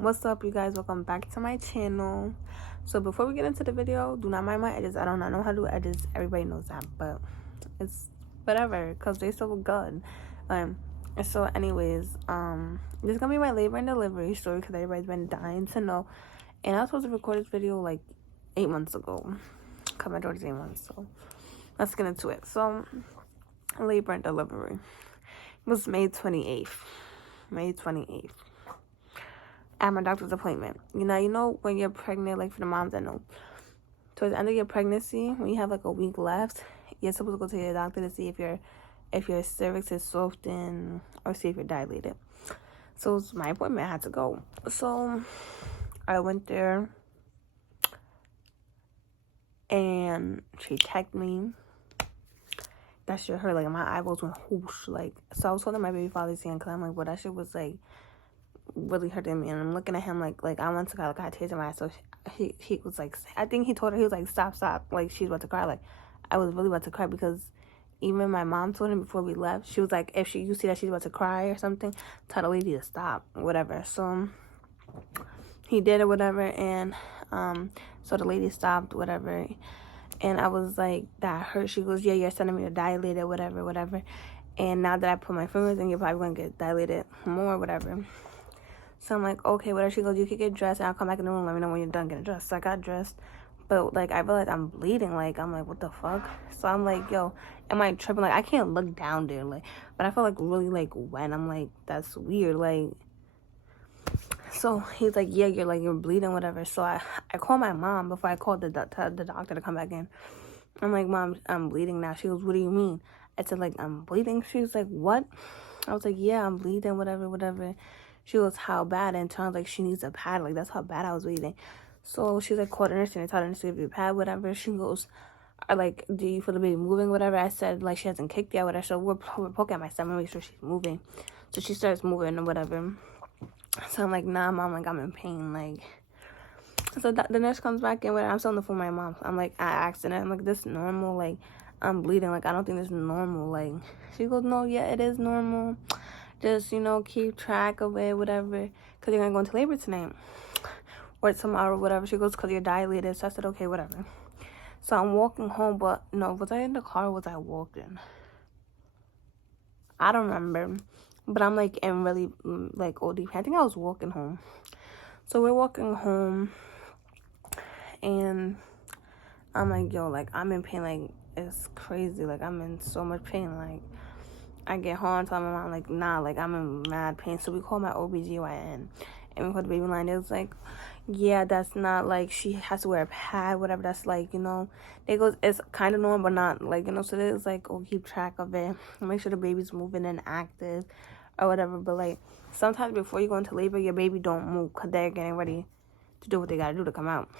What's up, you guys? Welcome back to my channel. So before we get into the video, do not mind my edges. I do not know how to do edges. Everybody knows that, but it's whatever because they still look good. So anyways, this is gonna be my labor and delivery story because everybody's been dying to know. And I was supposed to record this video like 8 months ago. Cause my daughter's 8 months, so let's get into it. So labor and delivery was May 28th. May 28th. At my doctor's appointment. You know when you're pregnant, like for the moms that know, towards the end of your pregnancy, when you have like a week left, you're supposed to go to your doctor to see if your cervix is softened or see if you're dilated. So it was my appointment. I had to go. So I went there and she checked me. That shit hurt. Like my eyeballs went whoosh. Like, so I was holding my baby father's hand because I'm like, well, that shit was like really hurting me. And I'm looking at him like I want to cry, like I had tears in my eyes. So he was like, I think he told her, he was like, stop, like she's about to cry. Like I was really about to cry because even my mom told him before we left, she was like, if you see that she's about to cry or something, tell the lady to stop, whatever. So he did or whatever, and so the lady stopped, whatever. And I was like, that hurt. She goes, yeah, you're sending me to dilated, whatever. And now that I put my fingers in, you're probably going to get dilated more, whatever. So I'm like, okay, whatever. She goes, you could get dressed, and I'll come back in the room. Let me know when you're done getting dressed. So I got dressed. But, like, I realized I'm bleeding. Like, I'm like, what the fuck? So I'm like, yo, am I tripping? Like, I can't look down there. Like, but I felt, like, really, like, wet. I'm like, that's weird. Like, so he's like, yeah, you're bleeding, whatever. So I called my mom before I called the doctor to come back in. I'm like, Mom, I'm bleeding now. She goes, what do you mean? I said, like, I'm bleeding. She was like, what? I was like, yeah, I'm bleeding, whatever. She goes, how bad? And turns like she needs a pad. Like, that's how bad I was bleeding. So she's like, call the nurse and tell the nurse to give you a pad, whatever. She goes, like, do you feel the baby moving, whatever? I said, like, she hasn't kicked yet, whatever. So we're poking at my stomach, make sure she's moving. So she starts moving or whatever. So I'm like, nah, Mom, like, I'm in pain, like. So the nurse comes back in, whatever. I'm still on the phone with my mom. I'm like, I asked her, I'm like, this normal? Like, I'm bleeding. Like, I don't think this is normal. Like, she goes, no, yeah, it is normal. Just, keep track of it, whatever. Because you're going to go into labor tonight. Or tomorrow, whatever. She goes, because you're dilated. So I said, okay, whatever. So I'm walking home, but no, was I in the car or was I walking? I don't remember. But I'm, like, in really, like, OD. I think I was walking home. So we're walking home. And I'm like, yo, like, I'm in pain. Like, it's crazy. Like, I'm in so much pain. Like, I get home and tell my mom, like, nah, like, I'm in mad pain. So we call my OBGYN. And we call the baby line. It was like, yeah, that's not, like, she has to wear a pad, whatever. That's, like, they goes, it's kind of normal, but not, like, so it's like, oh, keep track of it. Make sure the baby's moving and active or whatever. But, like, sometimes before you go into labor, your baby don't move because they're getting ready to do what they got to do to come out.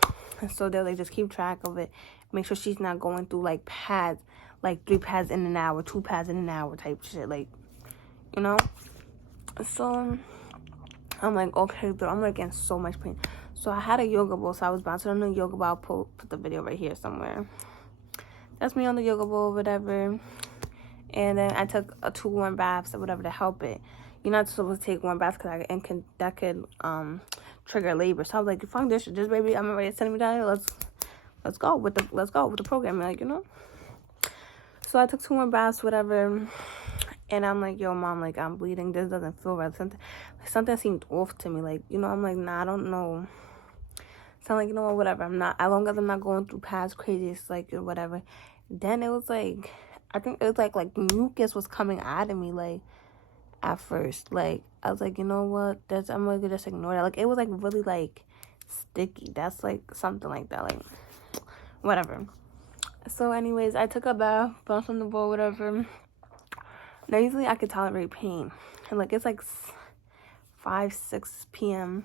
And so they're like, just keep track of it. Make sure she's not going through, like, pads, like 3 pads in an hour, 2 pads in an hour type shit. Like, So I'm like, okay, but I'm like in so much pain. So I had a yoga ball, so I was bouncing on the yoga ball. I'll put the video right here somewhere. That's me on the yoga ball, whatever. And then I took 2 warm baths or whatever to help it. You're not supposed to take warm baths because that could trigger labor. So I was like, fuck this shit, this baby, I'm ready to send me down here. Let's go with the program, like, So I took 2 more baths, whatever. And I'm like, yo, Mom, like, I'm bleeding. This doesn't feel right. Something seemed off to me. Like, I'm like, nah, I don't know. So I'm like, what, whatever. I'm not, as long as I'm not going through past crazy, it's like, whatever. Then it was like, I think it was like mucus was coming out of me, like, at first. Like, I was like, you know what? I'm going to just ignore that. Like, it was, like, really, like, sticky. That's, like, something like that. Like, whatever. So, anyways, I took a bath, bounced on the ball, whatever. Now, usually I could tolerate pain. And, like, it's, like, 5-6 p.m.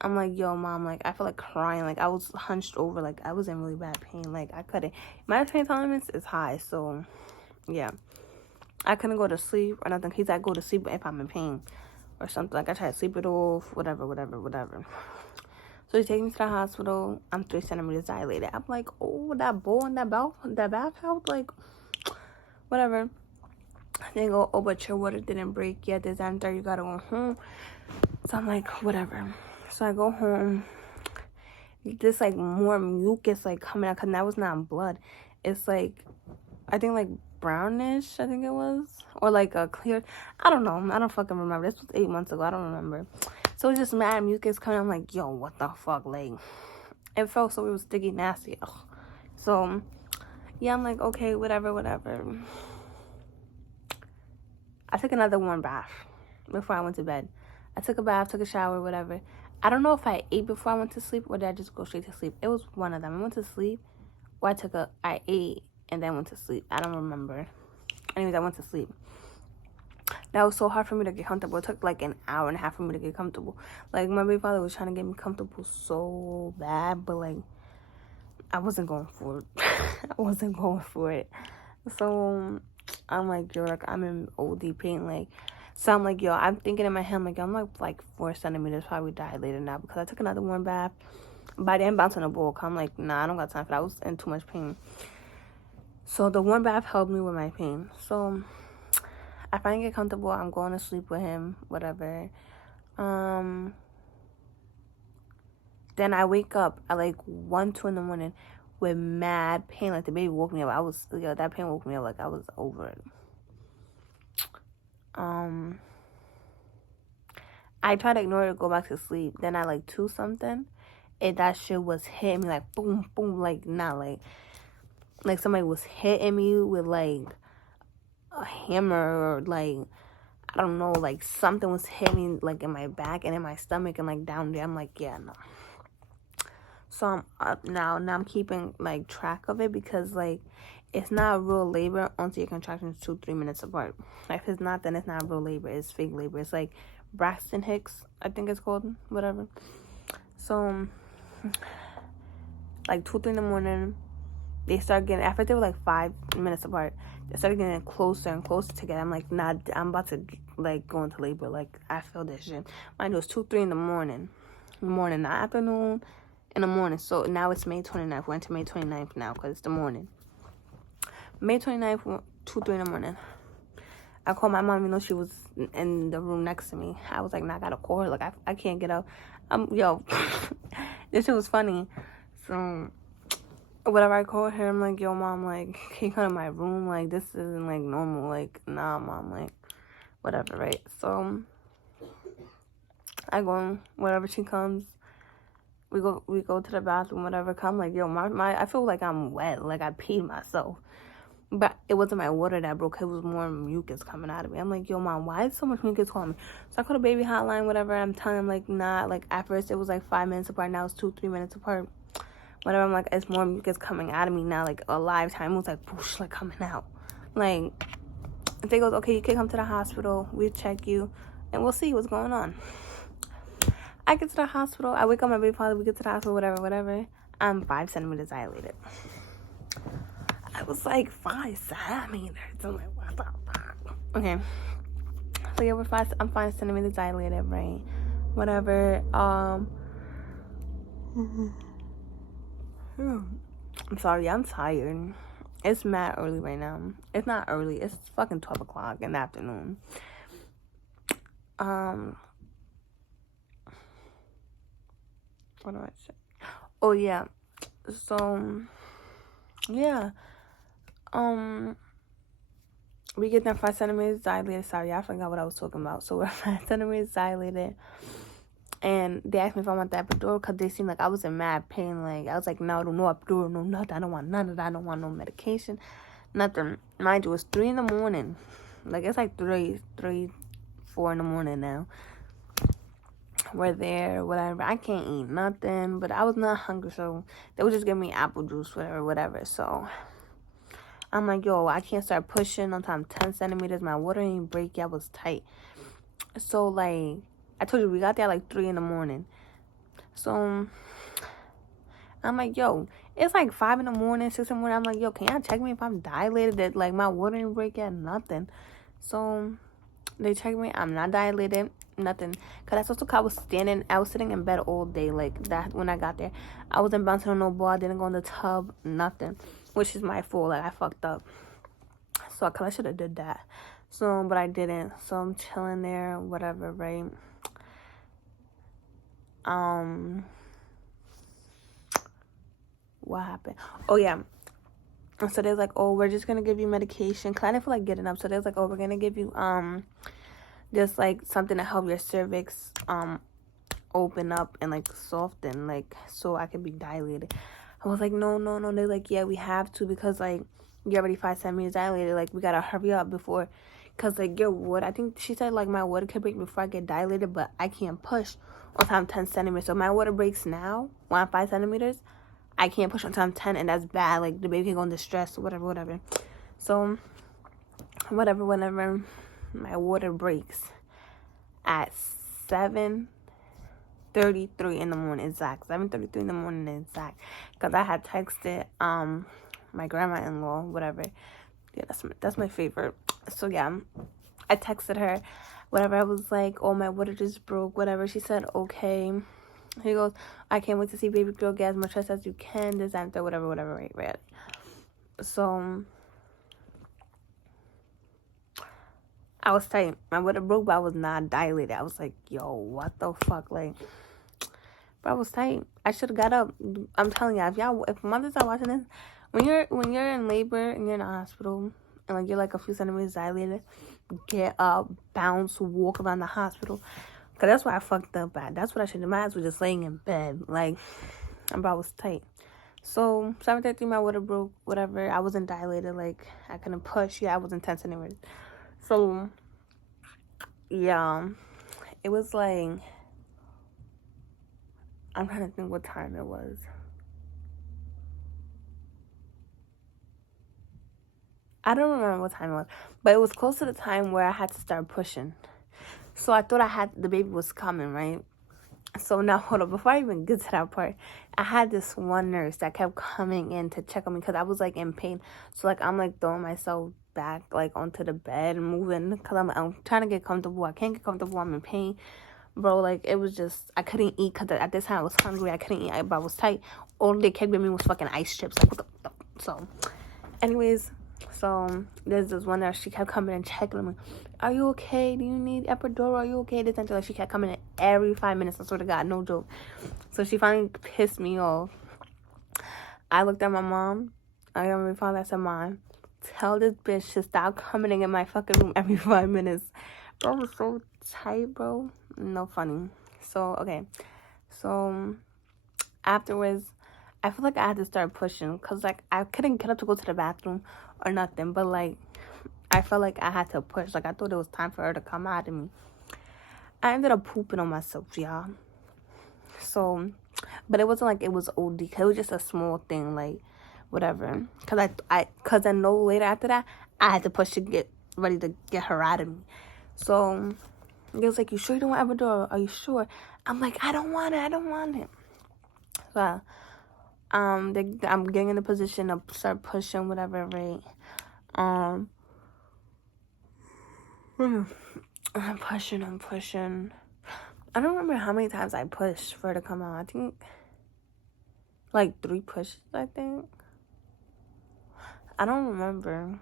I'm like, yo, Mom, like, I feel like crying. Like, I was hunched over. Like, I was in really bad pain. Like, I couldn't. My pain tolerance is high, so, yeah. I couldn't go to sleep or nothing. He's like, go to sleep if I'm in pain or something. Like, I tried to sleep it off, whatever. So he takes me to the hospital. I'm 3 centimeters dilated. I'm like, oh, that bowl in that bath helped? Like, whatever. They go, oh, but your water didn't break yet. This and third, you gotta go home. So I'm like, whatever. So I go home. This like more mucus like coming out, because that was not blood. It's like, I think like brownish, I think it was, or like a clear, I don't know, I don't fucking remember. This was 8 months ago, I don't remember. So it's just mad mucus coming. I'm like, yo, what the fuck? Like, it felt so, it was sticky, nasty. Ugh. So yeah, I'm like, okay, whatever. I took another warm bath before I went to bed. I took a bath, took a shower, whatever. I don't know if I ate before I went to sleep or did I just go straight to sleep. It was one of them. I went to sleep, or I ate and then went to sleep. I don't remember. Anyways, I went to sleep. That was so hard for me to get comfortable. It took like an hour and a half for me to get comfortable. Like, my baby father was trying to get me comfortable so bad, but like, I wasn't going for it. So I'm like, yo, like, I'm in OD pain. Like, so I'm like, yo, I'm thinking in my head, I'm like 4 centimeters probably dilated now, because I took another warm bath. By then, bouncing a bowl. I'm like, nah, I don't got time for that. I was in too much pain. So the warm bath helped me with my pain. So I finally get comfortable. I'm going to sleep with him, whatever. Then I wake up at like 1, 2 in the morning with mad pain. Like, the baby woke me up. That pain woke me up like I was over it. I tried to ignore it, go back to sleep. Then at like 2 something, that shit was hitting me like boom, boom, like not like somebody was hitting me with like a hammer, or like, I don't know, like something was hitting me like in my back and in my stomach and like down there. I'm like, yeah, no. So I'm up now. Now I'm keeping like track of it, because like, it's not real labor until your contractions 2-3 minutes apart. Like, if it's not, then it's not real labor. It's fake labor. It's like Braxton Hicks, I think it's called, whatever. So like 2-3 in the morning, they start getting, after they were like 5 minutes apart, they started getting closer and closer together. I'm like, nah, I'm about to like go into labor. Like, I feel this shit. Mine was 2-3 in the morning, not afternoon, in the morning. So now it's May 29th. We're into May 29th now, because it's the morning. May 29th, 2-3 in the morning. I called my mom, she was in the room next to me. I was like, nah, I gotta call her. Like, I can't get up. Yo, this shit was funny. So whatever, I called her, I'm like, yo, mom, like, can you come to my room? Like, this isn't like normal. Like, nah, mom, like, whatever, right? So I go, whatever, she comes. We go to the bathroom, whatever. Come, like, yo, I feel like I'm wet. Like, I peed myself. But it wasn't my water that broke. It was more mucus coming out of me. I'm like, yo, mom, why is so much mucus calling me? So I call the baby hotline, whatever. I'm telling them, like, nah. Like, at first it was like 5 minutes apart. Now it's 2-3 minutes apart. Whatever. I'm like, it's more mucus coming out of me now. Like, a live time. It was like, whoosh, like, coming out. Like, they goes, okay, you can come to the hospital. We'll check you. And we'll see what's going on. I get to the hospital. I wake up my baby father. We get to the hospital, whatever. I'm 5 centimeters dilated. I was like 5 centimeters. I'm like, what the fuck? Okay. So yeah, I'm 5 centimeters dilated, right? Whatever. I'm sorry, I'm tired. It's mad early right now. It's not early. It's fucking 12 o'clock in the afternoon. What do I say? Oh yeah. So yeah. We get them 5 centimeters dilated. Sorry, I forgot what I was talking about. So we're 5 centimeters dilated. And they asked me if I want the epidural, because they seemed like I was in mad pain. Like, I was like, no epidural, no nothing. I don't want none of that. I don't want no medication. Nothing. Mind you, it's 3 in the morning. Like, it's like 4 in the morning now. We're there, whatever. I can't eat nothing, but I was not hungry, so they would just give me apple juice, whatever. So I'm like, yo, I can't start pushing until I'm 10 centimeters. My water ain't break yet. I was tight. So, like, I told you, we got there like 3 in the morning. So I'm like, yo, it's like 5 in the morning, 6 in the morning. I'm like, yo, can y'all check me if I'm dilated? That, like, my water ain't break yet, nothing. So they checked me. I'm not dilated, nothing. Because that's also, I was sitting in bed all day, like, that when I got there. I wasn't bouncing on no ball. I didn't go in the tub, nothing. Which is my fault. Like, I fucked up. So I should have did that. So, but I didn't. So I'm chilling there, whatever, right? what happened? Oh, yeah. So they're like, oh, we're just gonna give you medication. Cause I didn't feel like getting up. So they're like, oh, we're gonna give you just like something to help your cervix open up and like soften, like so I can be dilated. I was like, no. They're like, yeah, we have to, because like you're already 5 centimeters dilated. Like we gotta hurry up before, cause like your water. I think she said like my water could break before I get dilated, but I can't push until I'm 10 centimeters. So my water breaks now when I'm 5 centimeters. I can't push until I'm 10, and that's bad. Like the baby can go into stress or whatever. So whenever my water breaks at 7:33 in the morning exact. 7:33 in the morning exact. Because I had texted my grandma-in-law, whatever. Yeah, that's my favorite. So yeah, I texted her, whatever. I was like, oh, my water just broke, whatever. She said, okay. He goes, I can't wait to see baby girl get as much rest as you can, this and that, whatever, right. So I was tight. My water broke, but I was not dilated. I was like, yo, what the fuck? Like, but I was tight. I should have got up. I'm telling you, if mothers are watching this, when you're in labor and you're in a hospital and like you're like a few centimeters dilated, get up, bounce, walk around the hospital. Cause that's why I fucked up at. That's what I should do. My ass was just laying in bed. Like, I was tight. So 7:33, my water broke, whatever. I wasn't dilated. Like, I couldn't push. Yeah, I wasn't 10 centimeters. So yeah, it was like, I'm trying to think what time it was. I don't remember what time it was, but it was close to the time where I had to start pushing. So I thought the baby was coming, right? So now, hold on, before I even get to that part, I had this one nurse that kept coming in to check on me because I was like in pain. So like I'm like throwing myself back like onto the bed and moving because I'm trying to get comfortable. I can't get comfortable. I'm in pain, bro. Like it was just, I couldn't eat because at this time I was hungry. I couldn't eat, but I was tight. All they kept giving me was fucking ice chips. Like what the. So anyways, so there's this one nurse, she kept coming and checking on me. Are you okay? Do you need epidural? Are you okay? This and that. Like she kept coming in every 5 minutes. I swear to God, no joke. So she finally pissed me off. I looked at my mom. I got my father. I said, Mom, tell this bitch to stop coming in my fucking room every 5 minutes. Bro, I was so tight, bro. No funny. So, okay. So, afterwards, I feel like I had to start pushing. Because, like, I couldn't get up to go to the bathroom or nothing. But, like, I felt like I had to push. Like, I thought it was time for her to come out of me. I ended up pooping on myself, y'all. So, but it wasn't like it was OD. It was just a small thing, like, whatever. Because I know later after that, I had to push to get ready to get her out of me. So, it was like, you sure you don't want epidural? Are you sure? I'm like, I don't want it. So, I'm getting in the position to start pushing, whatever, right? I'm pushing. I don't remember how many times I pushed for her to come out. I think like 3 pushes, I think. I don't remember.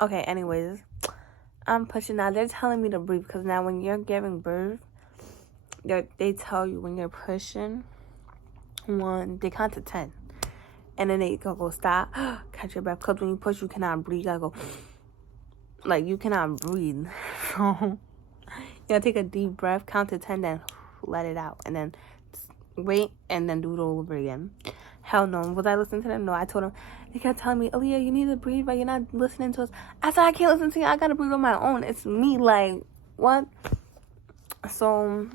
Okay, anyways. I'm pushing now. They're telling me to breathe because now when you're giving birth, they tell you when you're pushing, they count to 10. And then they go stop, catch your breath. Because when you push, you cannot breathe. You gotta go, like, you cannot breathe. So, you gotta take a deep breath, count to 10, then let it out. And then wait, and then do it all over again. Hell no. Was I listening to them? No, I told them. They kept telling me, Aaliyah, you need to breathe, but you're not listening to us. I said, I can't listen to you. I gotta breathe on my own. It's me, like, what? So,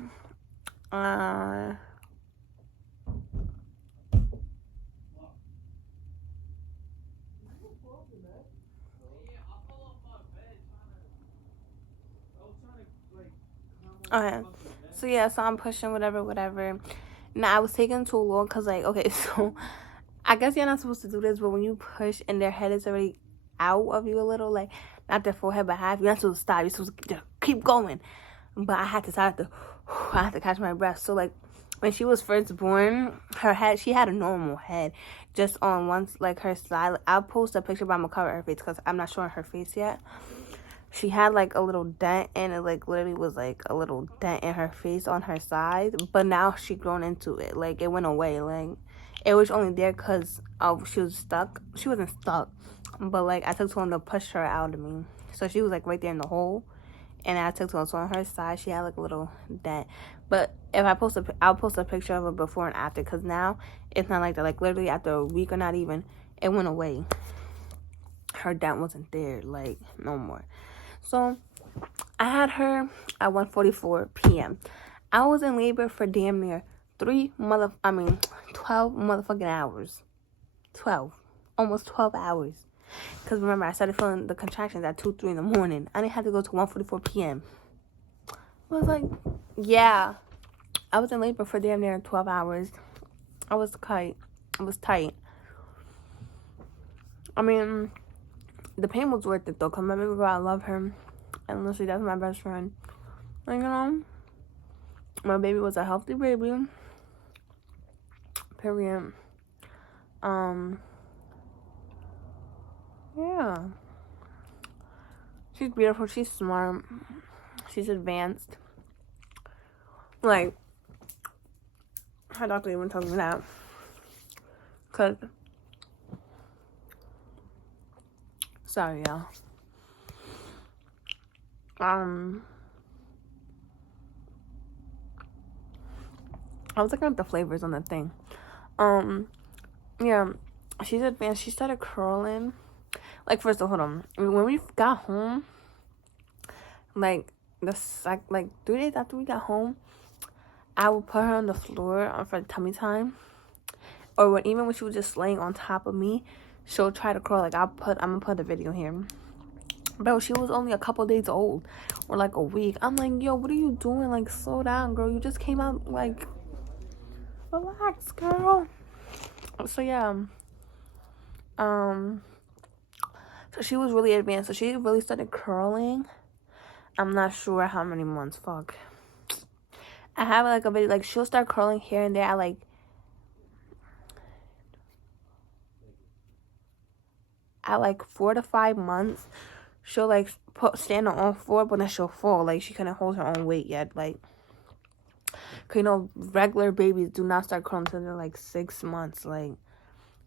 okay, so yeah, so I'm pushing whatever. Now I was taking too long because, like, okay, so I guess you're not supposed to do this, but when you push and their head is already out of you a little, like, not their forehead but half, you're not supposed to stop. You're supposed to keep going. But I had to catch my breath. So, like, when she was first born, her head, she had a normal head, just on one, like, her side. I'll post a picture, but I'm gonna cover her face because I'm not showing her face yet. she had like a little dent, and it like literally was like a little dent in her face on her side, but now she grown into it. Like it went away. Like it was only there because she was stuck. She wasn't stuck, but like I took someone to push her out of me, so she was like right there in the hole, and I took someone, so on her side she had like a little dent. But if I post I'll post a picture of her before and after, because now it's not like that. Like literally after a week or not even, it went away. Her dent wasn't there, like no more. So I had her at 1:44 p.m. I was in labor for damn near 12 motherfucking hours. 12. Almost 12 hours. Because remember, I started feeling the contractions at 2, 3 in the morning. I didn't have to go to 1:44 p.m. I was like, yeah. I was in labor for damn near 12 hours. I was tight. I mean, the pain was worth it though, because my baby girl, I love her. And literally, that's my best friend. And you know, my baby was a healthy baby. Period. Yeah. She's beautiful. She's smart. She's advanced. Like, her doctor even told me that. Because, sorry, y'all. I was looking at the flavors on the thing. Yeah, she's advanced. She started crawling. Like, first of all, hold on. When we got home, like 3 days after we got home, I would put her on the floor for tummy time. Or even when she was just laying on top of me, she'll try to crawl. Like, I'm gonna put the video here. Bro, she was only a couple days old, or like a week. I'm like, yo, what are you doing? Like, slow down, girl. You just came out. Like, relax, girl. So yeah, so she was really advanced. So she really started curling. I'm not sure how many months. Fuck. I have like a video. Like, she'll start curling here and there at like 4 to 5 months. She'll like stand on all four, but then she'll fall. Like, she couldn't hold her own weight yet. Like, cause you know, regular babies do not start crawling until they're like 6 months. Like,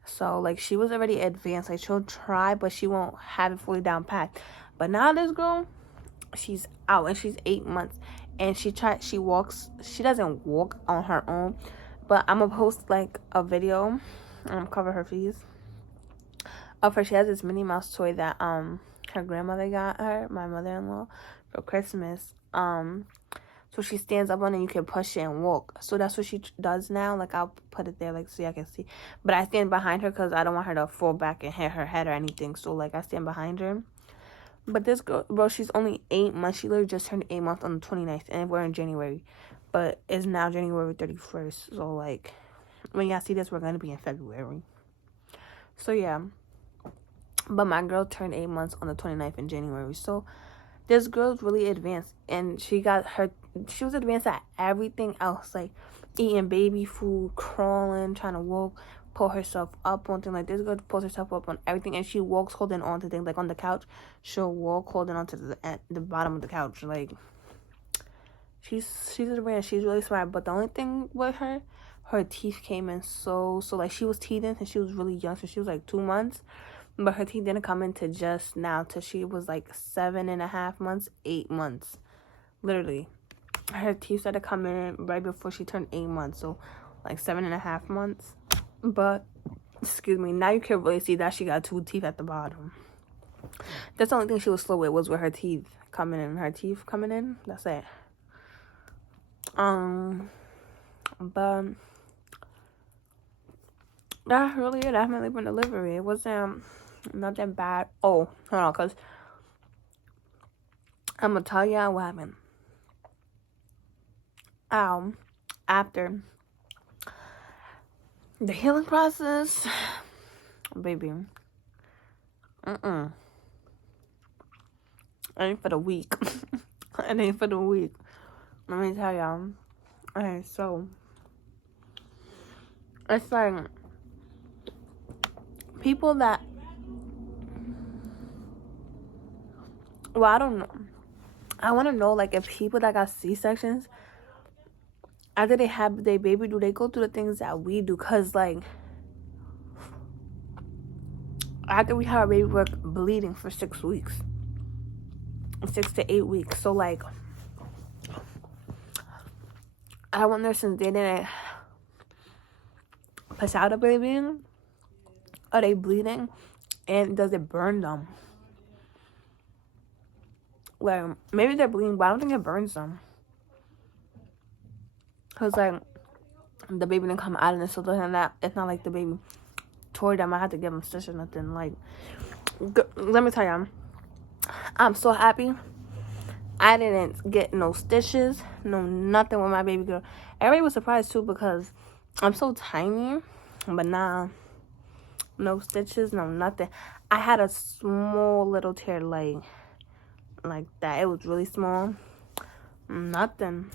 so like she was already advanced. Like, she'll try, but she won't have it fully down pat. But now this girl, she's out, and she's 8 months, and she walks. She doesn't walk on her own, but I'm gonna post like a video, cover her fees of her. She has this Minnie Mouse toy that her grandmother got her, my mother-in-law, for Christmas. So she stands up on it, and you can push it and walk. So that's what she does now. Like, I'll put it there, like, so y'all can see. But I stand behind her because I don't want her to fall back and hit her head or anything. So, like, I stand behind her. But this girl, bro, she's only 8 months. She literally just turned 8 months on the 29th. And we're in January. But it's now January 31st. So, like, when y'all see this, we're going to be in February. So, yeah. But my girl turned 8 months on the 29th in January. So, this girl's really advanced. And she was advanced at everything else. Like, eating baby food, crawling, trying to walk, pull herself up on things. Like, this girl pulls herself up on everything. And she walks holding on to things. Like, on the couch, she'll walk holding on to the bottom of the couch. Like, she's advanced. She's really smart. But the only thing with her teeth came in so like, she was teething since she was really young. So she was like 2 months. But her teeth didn't come into just now till she was like 7.5 months, 8 months. Literally. Her teeth started coming in right before she turned 8 months. So like 7.5 months. But, excuse me, now you can really see that she got 2 teeth at the bottom. That's the only thing she was slow with, was with her teeth coming in. That's it. But that's really it. I haven't lived in delivery. It wasn't not that bad. Oh, hold on, because I'm going to tell y'all what happened. After the healing process, baby, it ain't for the week. It ain't for the week. Let me tell y'all. Okay, so it's like people that Well, I don't know. I want to know, like, if people that got C-sections, after they have their baby, do they go through the things that we do? Because, like, after we have our baby, we're bleeding for 6 weeks. 6 to 8 weeks. So, like, I wonder, since they didn't push out a baby, are they bleeding? And does it burn them? Like, maybe they're bleeding, but I don't think it burns them. Because, like, the baby didn't come out of it, so it's not like the baby tore them. I had to give them stitch or nothing. Like, let me tell you, I'm so happy I didn't get no stitches, no nothing with my baby girl. Everybody was surprised, too, because I'm so tiny, but nah, no stitches, no nothing. I had a small little tear, like that. It was really small. Nothing.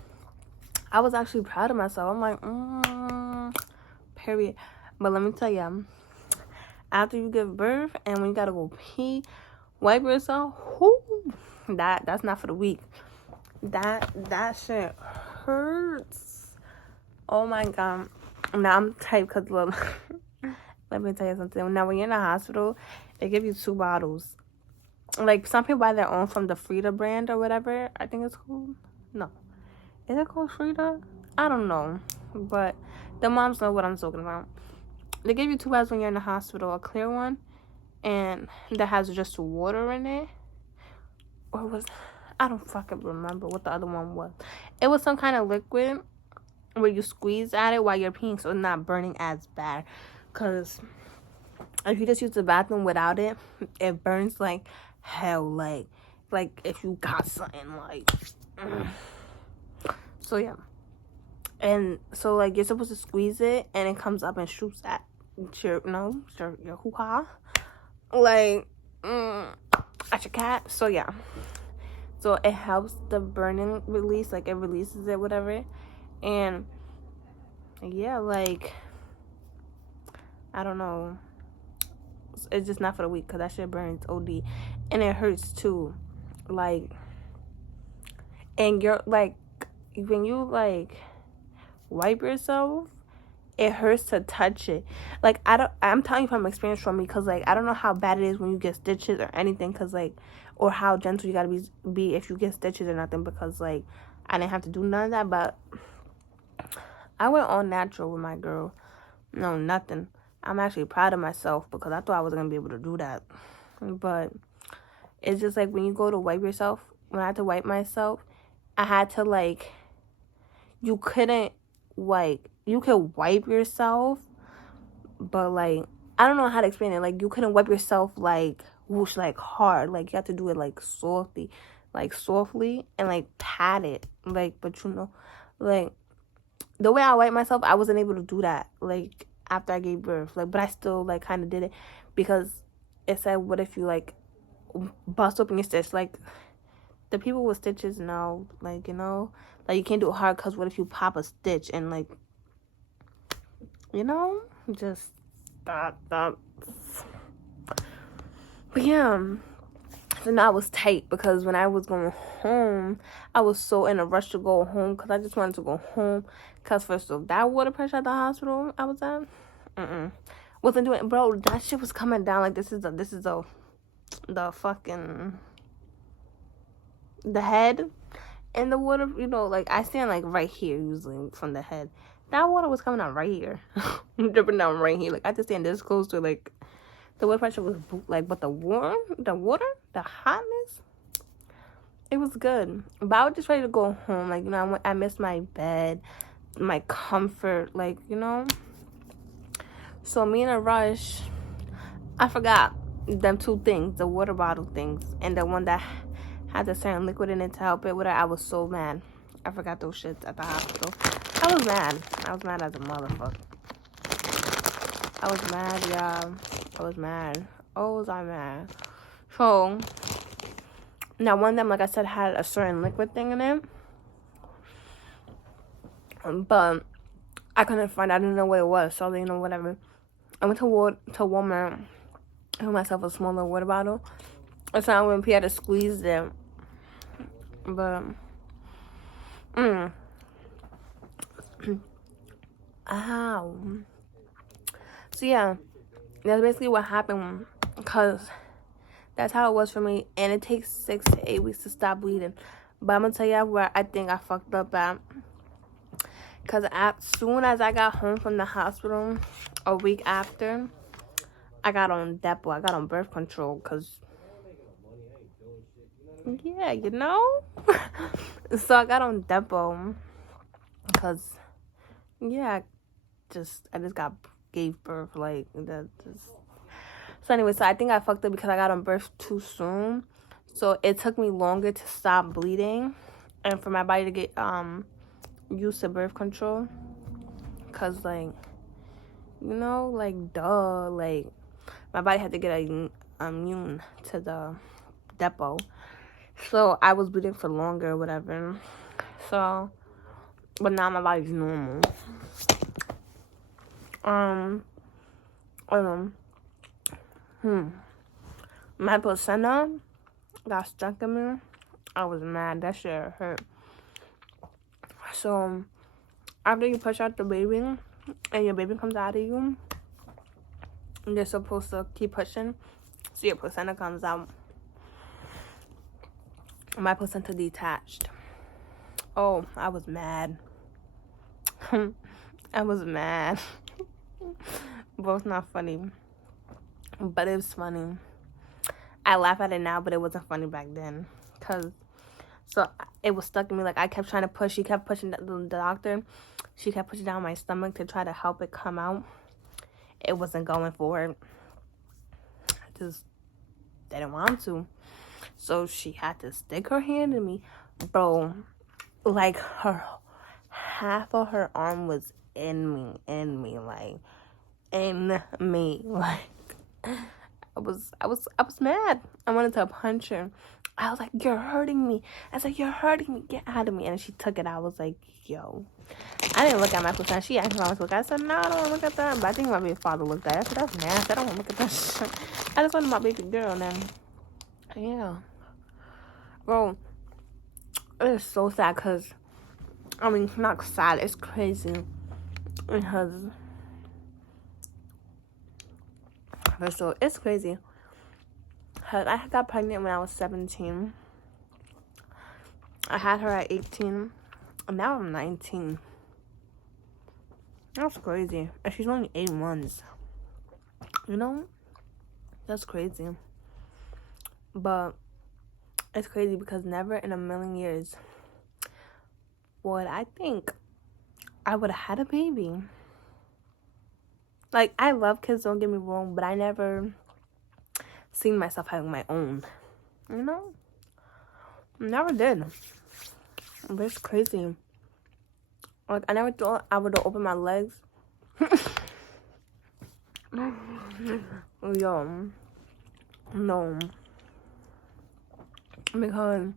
I was actually proud of myself. I'm like, period. But let me tell you, after you give birth and when you gotta go pee, wipe yourself. Whoo, that's not for the weak. That shit hurts. Oh my god. Now I'm tight because look, let me tell you something. Now when you're in the hospital, they give you 2 bottles. Like, some people buy their own from the Frida brand or whatever. I think it's called. No. Is it called Frida? I don't know. But the moms know what I'm talking about. They give you 2 bottles when you're in the hospital. A clear one. And that has just water in it. Or was... I don't fucking remember what the other one was. It was some kind of liquid where you squeeze at it while you're peeing, so it's not burning as bad. Because if you just use the bathroom without it, it burns like hell. Like if you got something, like... So, yeah. And so, like, you're supposed to squeeze it, and it comes up and shoots at your hoo-ha. Like, at your cat. So, yeah. So, it helps the burning release. Like, it releases it, whatever. And, yeah, like, I don't know. It's just not for the weak, because that shit burns OD. And it hurts, too. Like, and you're, like, when you, like, wipe yourself, it hurts to touch it. Like, I'm telling you from experience from me, because, like, I don't know how bad it is when you get stitches or anything, because, like, or how gentle you gotta be if you get stitches or nothing, because, like, I didn't have to do none of that. But I went all natural with my girl. No, nothing. I'm actually proud of myself, because I thought I wasn't gonna be able to do that. But it's just, like, when you go to wipe yourself, when I had to wipe myself, I had to, like, you couldn't, like, you could wipe yourself, but, like, I don't know how to explain it. Like, you couldn't wipe yourself, like, whoosh, like, hard. Like, you have to do it, like, softly, and, like, pat it. Like, but, you know, like, the way I wipe myself, I wasn't able to do that, like, after I gave birth. Like, but I still, like, kind of did it, because it said, what if you, like, bust open your stitch? Like, the people with stitches know, like, you know, like, you can't do it hard, because what if you pop a stitch and, like, you know, just that. But yeah, so now I was tight, because when I was going home, I was so in a rush to go home, because I just wanted to go home, because first of all, that water pressure at the hospital I was at, wasn't doing, bro, that shit was coming down, like, this is the fucking, the head, and the water, you know, like, I stand, like, right here, usually, from the head. That water was coming out right here. Dripping down right here. Like, I just stand this close to, like, the water pressure was, like, but the water, the hotness, it was good. But I was just ready to go home. Like, you know, I missed my bed, my comfort, like, you know. So, me in a rush, I forgot them 2 things, the water bottle things, and the one that had a certain liquid in it to help it with it. I was so mad. I forgot those shits at the hospital. I was mad. I was mad as a motherfucker. I was mad, y'all. I was mad. Oh, was I mad? So, now one of them, like I said, had a certain liquid thing in it. But I couldn't find it. I didn't know what it was. So, you know, whatever. I went to Walmart. I got myself a smaller water bottle. It's not when he had to squeeze them. But, ow. So, yeah, that's basically what happened. Because that's how it was for me. And it takes 6 to 8 weeks to stop bleeding. But I'm going to tell you where I think I fucked up at. Because as soon as I got home from the hospital, a week after, I got on Depo. I got on birth control. Because, yeah, you know? So I got on Depo. Because, yeah, I just gave birth. Like, that just... So anyway, so I think I fucked up because I got on birth too soon. So it took me longer to stop bleeding and for my body to get used to birth control. Cause like, you know, like duh, like my body had to get immune to the Depo. So I was bleeding for longer or whatever. So, but now my body's normal. My placenta got stuck in me. I was mad. That shit hurt. So, after you push out the baby and your baby comes out of you, you're supposed to keep pushing so your placenta comes out. My placenta detached. Oh, I was mad. I was mad. Both not funny. But it was funny. I laugh at it now, but it wasn't funny back then. So it was stuck in me. Like, I kept trying to push. She kept pushing the doctor. She kept pushing down my stomach to try to help it come out. It wasn't going forward. I just didn't want to. So she had to stick her hand in me. Bro, like, half of her arm was in me. Like, in me. Like, I was mad. I wanted to punch her. I was like, you're hurting me. I was like, you're hurting me. Get out of me. And she took it. I was like, yo. I didn't look at my placenta. She asked me if I was looking. I said, no, I don't want to look at that. But I think my baby father looked at it. I said, that's nasty. I don't want to look at that shit. I just wanted my baby girl. And then, yeah. Bro, it is so sad because, I mean, not sad. It's crazy. Because, so it's crazy. I got pregnant when I was 17. I had her at 18. And now I'm 19. That's crazy. And she's only 8 months. You know? That's crazy. But it's crazy because never in a million years would I think I would have had a baby. Like, I love kids, don't get me wrong, but I never seen myself having my own. You know? Never did. But it's crazy. Like, I never thought I would have opened my legs. Yo. No. Because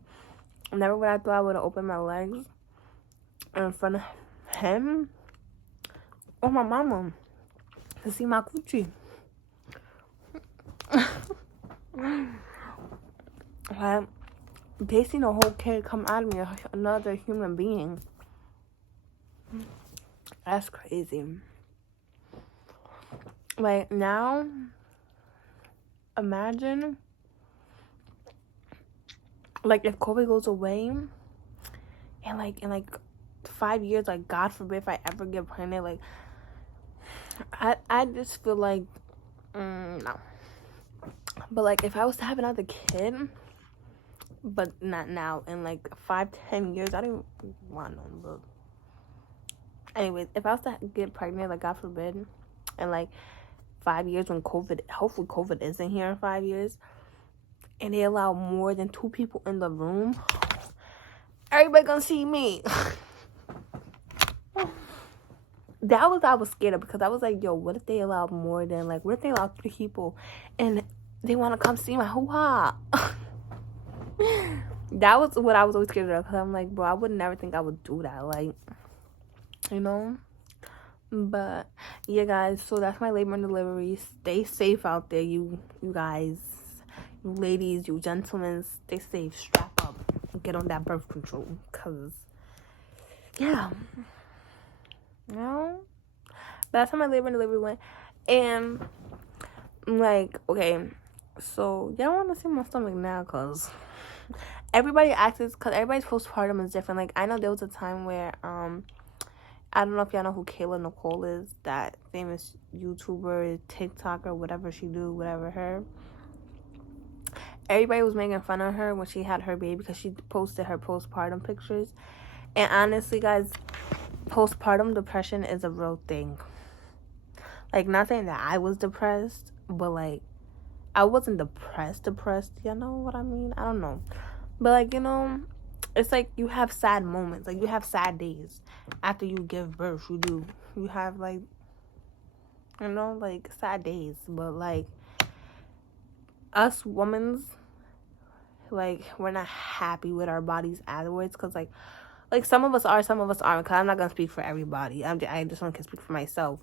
never would I thought I would have opened my legs in front of him or my mama to see my coochie. Like, they seen a whole kid come out of me, another human being. That's crazy. Like, now, imagine, like, if COVID goes away, and, like, in, like, 5 years, like, God forbid if I ever get pregnant, like, I just feel like, no. But, like, if I was to have another kid, but not now, in, like, 5-10 years, I don't want none, but anyways, if I was to get pregnant, like, God forbid, in, like, 5 years when hopefully COVID isn't here in 5 years, and they allow more than 2 people in the room, everybody gonna see me. That was what I was scared of, because I was like, yo, what if they allow more than, like, what if they allow 3 people, and they want to come see my hoo-ha? That was what I was always scared of, because I'm like, bro, I would never think I would do that, like, you know? But yeah, guys, so that's my labor and delivery. Stay safe out there, you guys. ladies, you gentlemen, stay safe, strap up, get on that birth control, because, yeah, you know, last time I labored, the delivery went, and, like, okay, so, y'all want to see my stomach now, because everybody acts, because everybody's postpartum is different. Like, I know there was a time where, I don't know if y'all know who Kayla Nicole is, that famous YouTuber, TikToker, whatever she do, whatever her. Everybody was making fun of her when she had her baby because she posted her postpartum pictures. And honestly, guys, postpartum depression is a real thing. Like, not saying that I was depressed, but, like, I wasn't depressed. You know what I mean? I don't know. But, like, you know, it's like you have sad moments. Like, you have sad days after you give birth. You have, like, you know, like, sad days. But, like, us women, like, we're not happy with our bodies afterwards. Because, like, some of us are, some of us aren't. Because I'm not going to speak for everybody. I just want to speak for myself.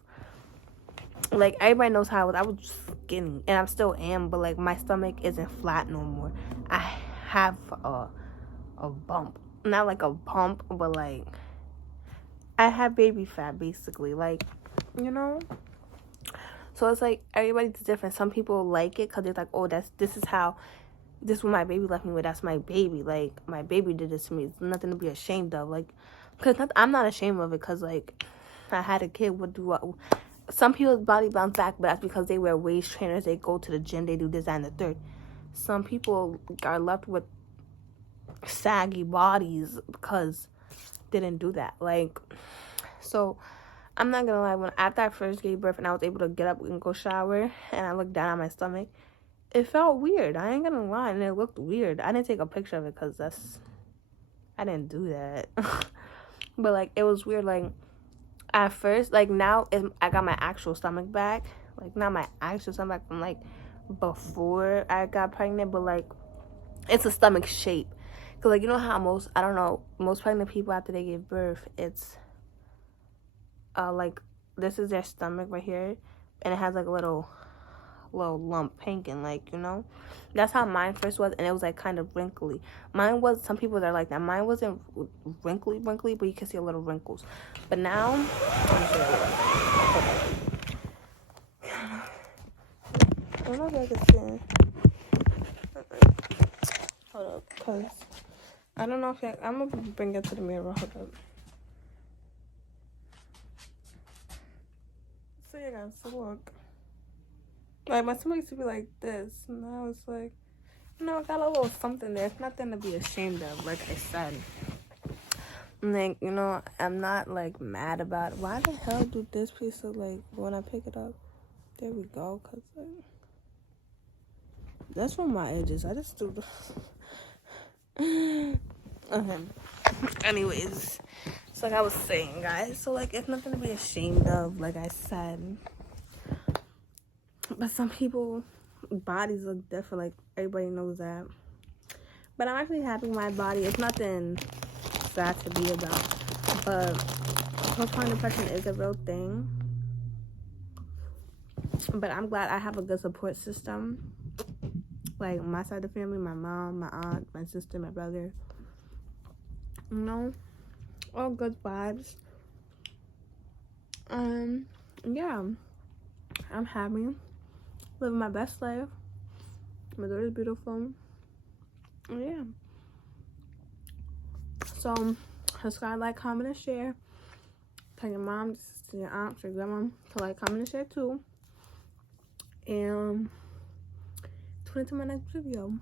Like, everybody knows how I was skinny. And I still am. But, like, my stomach isn't flat no more. I have a bump. Not like a bump, but, like, I have baby fat, basically. Like, you know? So, it's like, everybody's different. Some people like it because they're like, oh, this is what my baby left me with. That's my baby. Like, my baby did this to me. It's nothing to be ashamed of. Like, because I'm not ashamed of it because, like, I had a kid. Some people's body bounce back, but that's because they wear waist trainers. They go to the gym. They do this, that, and the third. Some people are left with saggy bodies because they didn't do that. Like, so I'm not gonna lie, when after I first gave birth and I was able to get up and go shower and I looked down at my stomach, it felt weird. I ain't gonna lie, and it looked weird. I didn't take a picture of it because I didn't do that. But, like, it was weird. Like, at first, like, now I got my actual stomach back. Like, not my actual stomach from, like, before I got pregnant, but, like, it's a stomach shape. Because, like, you know how most pregnant people after they give birth, it's, like, this is their stomach right here, and it has, like, a little lump hanging, like, you know? That's how mine first was, and it was, like, kind of wrinkly. Mine was, some people are like that. Mine wasn't wrinkly, but you can see a little wrinkles. But now, I don't know if I can see. Hold up, because I don't know if I'm going to bring it to the mirror. Hold up. So, yeah, guys, so look. Like, my stomach used to be like this. Now it's like, you know, I got a little something there. It's nothing to be ashamed of, like I said. Like, you know, I'm not, like, mad about it. Why the hell do this piece of, like, when I pick it up? There we go, because, like, that's from my edges. I just do the... Okay. Anyways, so like I was saying, guys, so, like, it's nothing to be ashamed of, like I said. But some people bodies look different, like, everybody knows that. But I'm actually happy with my body. It's nothing sad to be about, but postpartum depression is a real thing. But I'm glad I have a good support system, like my side of the family, my mom, my aunt, my sister, my brother, you know, all good vibes. Yeah, I'm happy, living my best life. My daughter's beautiful. Yeah. So, subscribe, like, comment, and share. Tell your mom, to your aunt, to your grandma to like, comment, and share too. And tune into my next video.